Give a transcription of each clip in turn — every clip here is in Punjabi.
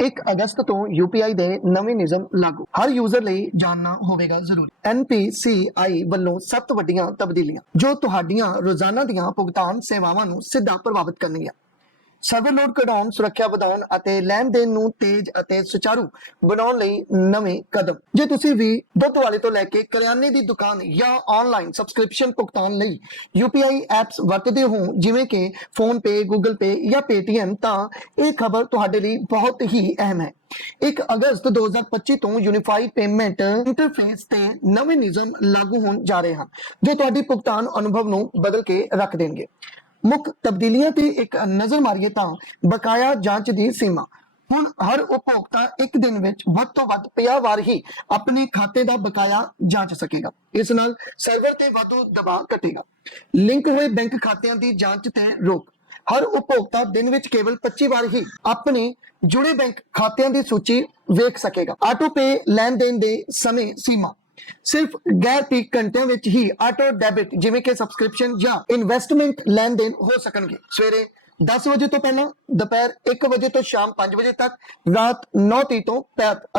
1 ਅਗਸਤ ਤੋਂ UPI ਦੇ ਨਵੇਂ ਨਿਯਮ ਲਾਗੂ। ਹਰ ਯੂਜ਼ਰ ਲਈ ਜਾਣਨਾ ਹੋਵੇਗਾ ਜ਼ਰੂਰੀ। NPCI ਵੱਲੋਂ ਸੱਤ ਵੱਡੀਆਂ ਤਬਦੀਲੀਆਂ, ਜੋ ਤੁਹਾਡੀਆਂ ਰੋਜ਼ਾਨਾ ਦੀਆਂ ਭੁਗਤਾਨ ਸੇਵਾਵਾਂ ਨੂੰ ਸਿੱਧਾ ਪ੍ਰਭਾਵਿਤ ਕਰਨਗੀਆਂ। ਸਰਵਰ ਲੋਡ ਕਢਾਉਣ, ਸੁਰੱਖਿਆ ਵਧਾਉਣ ਅਤੇ ਲੈਣ ਦੇਣ ਨੂੰ ਤੇਜ਼ ਅਤੇ ਸੁਚਾਰੂ ਬਣਾਉਣ ਲਈ ਨਵੇਂ ਕਦਮ। ਜੇ ਤੁਸੀਂ ਵੀ ਦੁੱਧ ਵਾਲੇ ਤੋਂ ਲੈ ਕੇ ਕਰਿਆਨੇ ਦੀ ਦੁਕਾਨ ਜਾਂ ਆਨਲਾਈਨ ਸਬਸਕ੍ਰਿਪਸ਼ਨ ਭੁਗਤਾਨ ਲਈ UPI ਐਪਸ ਵਰਤਦੇ ਹੋ, ਜਿਵੇਂ ਕਿ PhonePe Google Pay ਜਾਂ Paytm, ਤਾਂ ਇਹ ਖਬਰ ਤੁਹਾਡੇ ਲਈ ਬਹੁਤ ਹੀ ਅਹਿਮ ਹੈ। 1 ਅਗਸਤ 2025 ਤੋਂ ਯੂਨੀਫਾਈਡ ਪੇਮੈਂਟ ਇੰਟਰਫੇਸ ਤੇ ਨਵੇਂ ਨਿਯਮ ਲਾਗੂ ਹੋਣ ਜਾ ਰਹੇ ਹਨ, ਜੋ ਤੁਹਾਡੀ ਭੁਗਤਾਨ ਅਨੁਭਵ ਨੂੰ ਬਦਲ ਕੇ ਰੱਖ ਦੇਣਗੇ। ਮੁੱਖ ਤਬਦੀਲੀਆਂ ਤੇ ਇੱਕ ਨਜ਼ਰ ਮਾਰੀਏ ਤਾਂ ਬਕਾਇਆ ਜਾਂਚ ਦੀ ਸੀਮਾ। ਹੁਣ ਹਰ ਉਪਭੋਗਤਾ ਇੱਕ ਦਿਨ ਵਿੱਚ ਵੱਧ ਤੋਂ ਵੱਧ 50 ਵਾਰ ਹੀ ਆਪਣੇ ਖਾਤੇ ਦਾ ਬਕਾਇਆ ਜਾਂਚ ਸਕੇਗਾ। ਇਸ ਨਾਲ ਸਰਵਰ ਤੇ ਵਾਧੂ ਦਬਾਅ ਘਟੇਗਾ। ਲਿੰਕ ਹੋਏ ਬੈਂਕ ਖਾਤਿਆਂ ਦੀ ਜਾਂਚ ਤੇ ਰੋਕ। ਹਰ ਉਪਭੋਗਤਾ ਦਿਨ ਵਿੱਚ ਕੇਵਲ 25 ਵਾਰ ਹੀ ਆਪਣੇ ਜੁੜੇ ਬੈਂਕ ਖਾਤਿਆਂ ਦੀ ਸੂਚੀ ਵੇਖ ਸਕੇਗਾ। ਆਟੋ ਪੇ ਲੈਣ ਦੇਣ ਦੇ ਸਮੇਂ ਸੀਮਾ। ਸਿਰਫ ਗੈਰ ਪੀਕ ਘੰਟਿਆਂ ਵਿੱਚ ਹੀ ਆਟੋ ਡੈਬਿਟ ਜਿਵੇਂ ਕਿ ਸਬਸਕ੍ਰਿਪਸ਼ਨ ਜਾਂ ਇਨਵੈਸਟਮੈਂਟ ਲੈਣ ਦੇਣ ਹੋ ਸਕਣਗੇ। ਸਵੇਰੇ 10 ਵਜੇ ਤੋਂ ਪਹਿਲਾਂ ਦੁਪਹਿਰ 1 ਵਜੇ ਤੋਂ ਸ਼ਾਮ 5 ਵਜੇ ਤੱਕ, ਰਾਤ 9:30 ਤੋਂ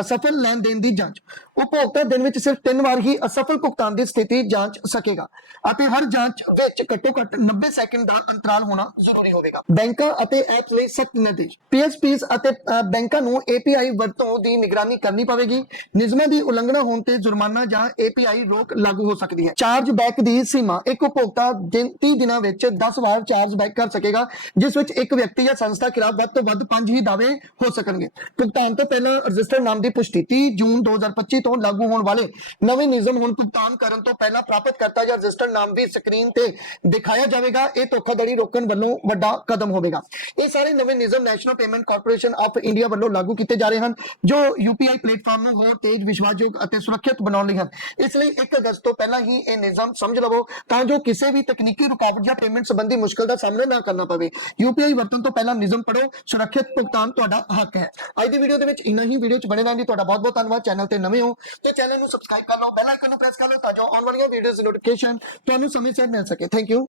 ਅਸਫਲ ਲੈਣ ਦੇਣ ਦੀ ਜਾਂਚ। ਉਪਭੋਗਤਾ ਦਿਨ ਵਿੱਚ ਸਿਰਫ 3 ਵਾਰ ਹੀ ਅਸਫਲ ਭੁਗਤਾਨ ਦੀ ਸਥਿਤੀ ਜਾਂਚ ਸਕੇਗਾ ਅਤੇ ਹਰ ਜਾਂਚ ਵਿੱਚ ਘੱਟੋ ਘੱਟ 90 ਸੈਕਿੰਡ ਦਾ ਅੰਤਰਾਲ ਹੋਣਾ ਜ਼ਰੂਰੀ ਹੋਵੇਗਾ। ਬੈਂਕਾਂ ਅਤੇ ਐਪਸ ਲਈ ਸਖਤ ਨਿਰਦੇਸ਼। ਪੀਐਸਪੀਸ ਅਤੇ ਬੈਂਕਾਂ ਨੂੰ API ਵਰਤੋਂ ਦੀ ਨਿਗਰਾਨੀ ਕਰਨੀ ਪਵੇਗੀ। ਨਿਯਮਾਂ ਦੀ ਉਲੰਘਣਾ ਹੋਣ ਤੇ ਜੁਰਮਾਨਾ ਜਾਂ API ਰੋਕ ਲਾਗੂ ਹੋ ਸਕਦੀ ਹੈ। ਚਾਰਜ ਬੈਕ ਦੀ ਸੀਮਾ ਇੱਕ ਉਪਭੋਗਤਾ ਦਿਨ 30 ਦਿਨਾਂ ਵਿੱਚ 10 ਵਾਰ ਚਾਰਜ ਬੈਕ ਕਰ ਸਕੇਗਾ, ਜਿਸ ਵਿੱਚ ਇੱਕ ਵਿਅਕਤੀ ਜਾਂ ਸੰਸਥਾ ਖਿਲਾਫ ਵੱਧ ਤੋਂ ਵੱਧ 5 ਹੀ ਦਾਅਵੇ ਹੋ ਸਕਣਗੇ। ਭੁਗਤਾਨ ਤੋਂ ਪਹਿਲਾਂ ਰਜਿਸਟਰਡ ਨਾਮ ਦੀ ਪੁਸ਼ਟੀ 30 ਜੂਨ 2025 ਤੋਂ ਲਾਗੂ ਹੋਣ ਵਾਲੇ ਨਵੇਂ ਨਿਯਮ ਹੁਣ ਭੁਗਤਾਨ ਕਰਨ ਤੋਂ ਪਹਿਲਾਂ ਪ੍ਰਾਪਤ ਕਰਤਾ ਜਾਂ ਰਜਿਸਟਰਡ ਨਾਮ ਵੀ ਸਕਰੀਨ ਤੇ ਦਿਖਾਇਆ ਜਾਵੇਗਾ। ਇਹ ਧੋਖਾਧੜੀ ਰੋਕਣ ਵੱਲੋਂ ਵੱਡਾ ਕਦਮ ਹੋਵੇਗਾ। ਇਹ ਸਾਰੇ ਨਵੇਂ ਨਿਯਮ national payment corporation of India ਵੱਲੋਂ ਲਾਗੂ ਕੀਤੇ ਜਾ ਰਹੇ ਹਨ, ਜੋ UPI ਪਲੇਟਫਾਰਮ ਨੂੰ ਹੋਰ ਤੇਜ਼, ਵਿਸ਼ਵਾਸਯੋਗ ਅਤੇ ਸੁਰੱਖਿਅਤ ਬਣਾਉਣ ਲਈ ਹਨ। ਇਸ ਲਈ 1 ਅਗਸਤ ਤੋਂ ਪਹਿਲਾਂ ਹੀ ਇਹ ਨਿਯਮ ਸਮਝ ਲਵੋ ਤਾਂ ਜੋ ਕਿਸੇ ਵੀ ਤਕਨੀਕੀ ਰੁਕਾਵਟ ਜਾਂ ਪੇਮੈਂਟ ਸੰਬੰਧੀ ਮੁਸ਼ਕਲ ਦਾ ਸਾਹਮਣਾ ਨਾ ਕਰਨਾ ਪਵੇ। UPI ਵਰਤਣ ਤੋਂ ਪਹਿਲਾਂ ਨਿਯਮ ਪੜੋ ਸੁਰੱਖਿਅਤ ਭੁਗਤਾਨ ਤੁਹਾਡਾ ਹੱਕ ਹੈ। ਅੱਜ ਦੀ ਵੀਡੀਓ ਦੇ ਵਿੱਚ ਇੰਨਾ ਹੀ ਵੀਡੀਓ ਚ ਬਣੇ ਰਹਿਣ ਦੀ ਤੁਹਾਡਾ ਬਹੁਤ ਬਹੁਤ ਧੰਨਵਾਦ। ਚੈਨਲ ਤੇ ਨਵੇਂ ਹੋ ਤੇ ਚੈਨਲ ਨੂੰ ਸਬਸਕ੍ਰਾਈਬ ਕਰ ਲਓ ਬੈਲ ਆਈਕਨ ਨੂੰ ਪ੍ਰੈਸ ਕਰ ਲਓ ਤਾਂ ਜੋ ਆਉਣ ਵਾਲੀਆਂ ਵੀਡੀਓਜ਼ ਦੀ ਨੋਟੀਫਿਕੇਸ਼ਨ ਤੁਹਾਨੂੰ ਸਮੇਂ ਸਿਰ ਮਿਲ ਸਕੇ। Thank you